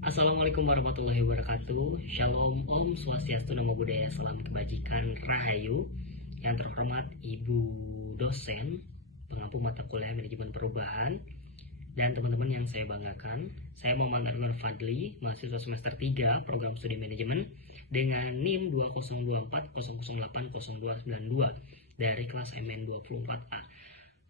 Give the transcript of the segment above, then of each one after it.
Assalamualaikum warahmatullahi wabarakatuh. Shalom, Om Swastiastu, Namo Buddhaya, Salam Kebajikan, Rahayu. Yang terhormat Ibu dosen, pengampu mata kuliah manajemen perubahan, dan teman-teman yang saya banggakan. Saya Muhammad Arman Fadli, mahasiswa semester 3 program studi manajemen dengan NIM 2024008092 dari kelas MN 24A.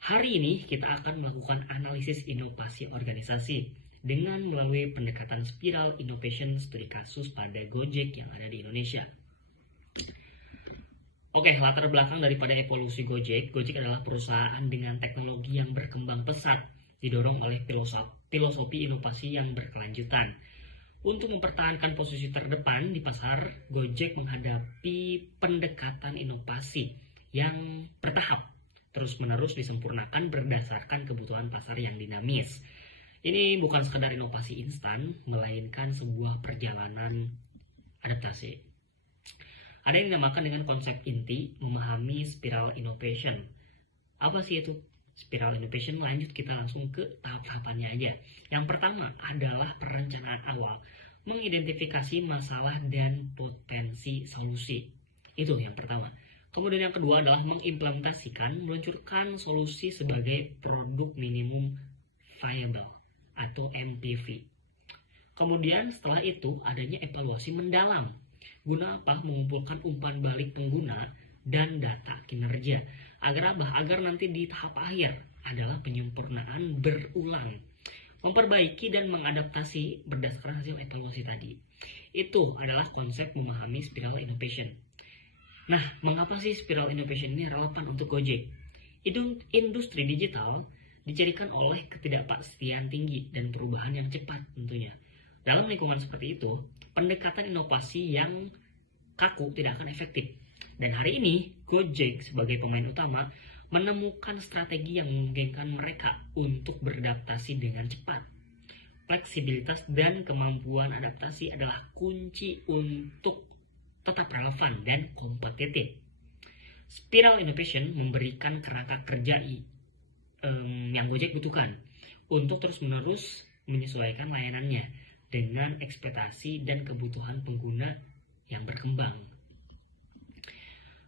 Hari ini kita akan melakukan analisis inovasi organisasi dengan melalui pendekatan spiral innovation studi kasus pada Gojek yang ada di Indonesia. Oke, latar belakang daripada evolusi Gojek. Gojek adalah perusahaan dengan teknologi yang berkembang pesat, didorong oleh filosofi inovasi yang berkelanjutan. Untuk mempertahankan posisi terdepan di pasar, Gojek menghadapi pendekatan inovasi yang bertahap, terus-menerus disempurnakan berdasarkan kebutuhan pasar yang dinamis. Ini bukan sekadar inovasi instan, melainkan sebuah perjalanan adaptasi. Ada yang dinamakan dengan konsep inti memahami spiral innovation. Apa sih itu spiral innovation? Lanjut kita langsung ke tahap-tahapannya aja. Yang pertama adalah perencanaan awal, mengidentifikasi masalah dan potensi solusi. Itu yang pertama. Kemudian yang kedua adalah mengimplementasikan, meluncurkan solusi sebagai produk minimum viable atau MPV. Kemudian setelah itu adanya evaluasi mendalam. Guna apa? Mengumpulkan umpan balik pengguna dan data kinerja. Agar apa? Agar nanti di tahap akhir adalah penyempurnaan berulang. Memperbaiki dan mengadaptasi berdasarkan hasil evaluasi tadi. Itu adalah konsep memahami spiral innovation. Nah, mengapa sih spiral innovation ini relevan untuk Gojek? Industri digital dicirikan oleh ketidakpastian tinggi dan perubahan yang cepat tentunya. Dalam lingkungan seperti itu, pendekatan inovasi yang kaku tidak akan efektif. Dan hari ini, Gojek sebagai pemain utama menemukan strategi yang memungkinkan mereka untuk beradaptasi dengan cepat. Fleksibilitas dan kemampuan adaptasi adalah kunci untuk tetap relevan dan kompetitif. Spiral innovation memberikan kerangka kerja yang Gojek butuhkan untuk terus-menerus menyesuaikan layanannya dengan ekspektasi dan kebutuhan pengguna yang berkembang.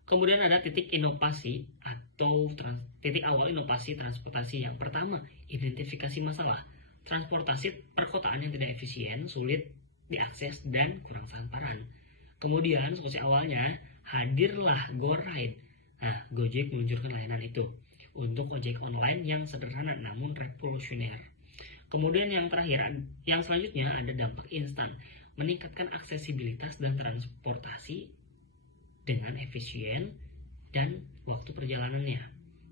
Kemudian ada titik inovasi atau titik awal inovasi transportasi. Yang pertama, identifikasi masalah. Transportasi perkotaan yang tidak efisien, sulit diakses, dan kurang transparan. Kemudian, solusi awalnya, hadirlah GoRide. Nah, Gojek meluncurkan layanan itu untuk ojek online yang sederhana namun revolusioner. Kemudian yang terakhir, yang selanjutnya ada dampak instan, meningkatkan aksesibilitas dan transportasi dengan efisien dan waktu perjalanannya.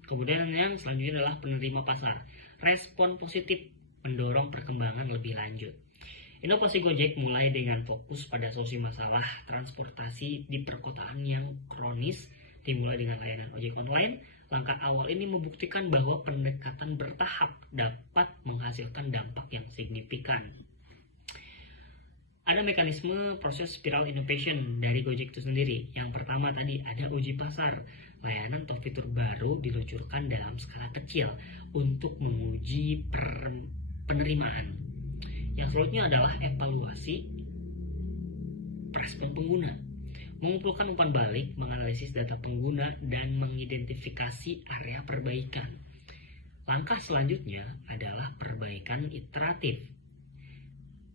Kemudian yang selanjutnya adalah penerima pasar, respon positif mendorong perkembangan lebih lanjut. Inovasi Gojek mulai dengan fokus pada solusi masalah transportasi di perkotaan yang kronis, dimulai dengan layanan ojek online. Langkah awal ini membuktikan bahwa pendekatan bertahap dapat menghasilkan dampak yang signifikan. Ada mekanisme proses spiral innovation dari Gojek itu sendiri. Yang pertama tadi ada uji pasar. Layanan atau fitur baru diluncurkan dalam skala kecil untuk menguji penerimaan. Yang selanjutnya adalah evaluasi respon pengguna. Mengumpulkan umpan balik, menganalisis data pengguna, dan mengidentifikasi area perbaikan. Langkah selanjutnya adalah perbaikan iteratif,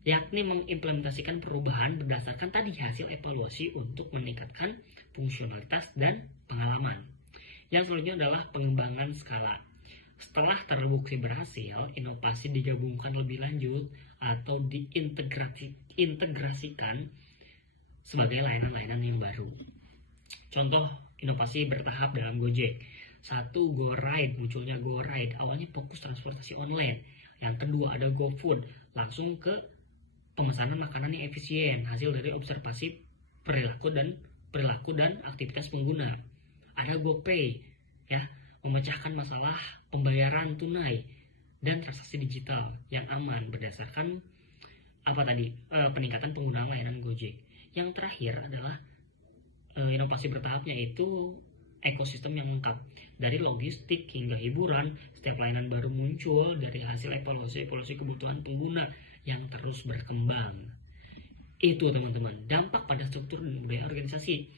yakni mengimplementasikan perubahan berdasarkan tadi hasil evaluasi untuk meningkatkan fungsionalitas dan pengalaman. Yang selanjutnya adalah pengembangan skala. Setelah terbukti berhasil, inovasi digabungkan lebih lanjut atau diintegrasikan sebagai layanan-layanan yang baru. Contoh inovasi bertahap dalam Gojek. 1. GoRide, munculnya GoRide. Awalnya fokus transportasi online. Yang kedua ada GoFood, langsung ke pemesanan makanan yang efisien, hasil dari observasi perilaku dan aktivitas pengguna. Ada GoPay, ya, memecahkan masalah pembayaran tunai dan transaksi digital yang aman berdasarkan peningkatan penggunaan layanan Gojek. Yang terakhir adalah inovasi bertahapnya itu ekosistem yang lengkap. Dari logistik hingga hiburan, setiap layanan baru muncul dari hasil evaluasi kebutuhan pengguna yang terus berkembang. Itu teman-teman, dampak pada struktur dan budaya organisasi.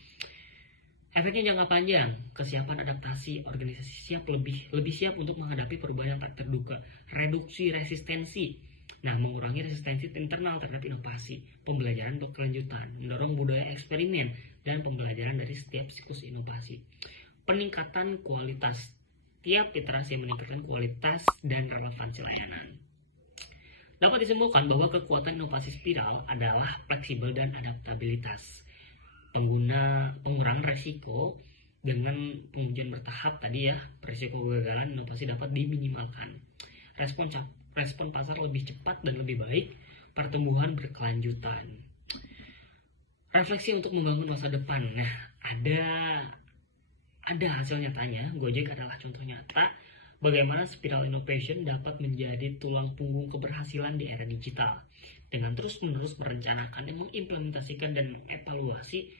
Efeknya jangka panjang, kesiapan adaptasi organisasi lebih siap untuk menghadapi perubahan yang tak terduga, reduksi resistensi. Nah, mengurangi resistensi internal terhadap inovasi, pembelajaran berkelanjutan, mendorong budaya eksperimen dan pembelajaran dari setiap siklus inovasi. Peningkatan kualitas, tiap iterasi meningkatkan kualitas dan relevansi layanan. Dapat disimpulkan bahwa kekuatan inovasi spiral adalah fleksibel dan adaptabilitas. Pengurangan resiko dengan pengujian bertahap tadi ya, resiko kegagalan inovasi dapat diminimalkan. Respon pasar lebih cepat dan lebih baik, pertumbuhan berkelanjutan. Refleksi untuk membangun masa depan. Nah, ada hasil nyatanya. Gojek adalah contoh nyata bagaimana spiral innovation dapat menjadi tulang punggung keberhasilan di era digital. Dengan terus-menerus merencanakan dan mengimplementasikan dan evaluasi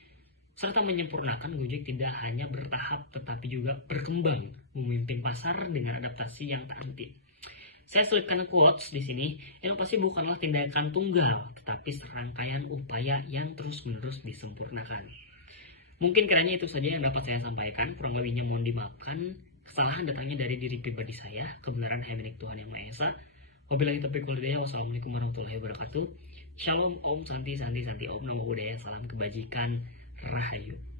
serta menyempurnakan, Gojek tidak hanya bertahap tetapi juga berkembang, memimpin pasar dengan adaptasi yang tak henti. Saya selipkan quotes di sini. Inovasi bukanlah tindakan tunggal, tetapi serangkaian upaya yang terus-menerus disempurnakan. Mungkin kiranya itu saja yang dapat saya sampaikan. Kurang lebihnya mohon dimaafkan. Kesalahan datangnya dari diri pribadi saya. Kebenaran hanya milik Tuhan Yang Maha Esa. Wabillahi taufiq wal hidayah. Wassalamualaikum warahmatullahi wabarakatuh. Shalom, Om, Santi, Santi, Santi, Om, Namo Buddhaya, salam kebajikan, Rahayu.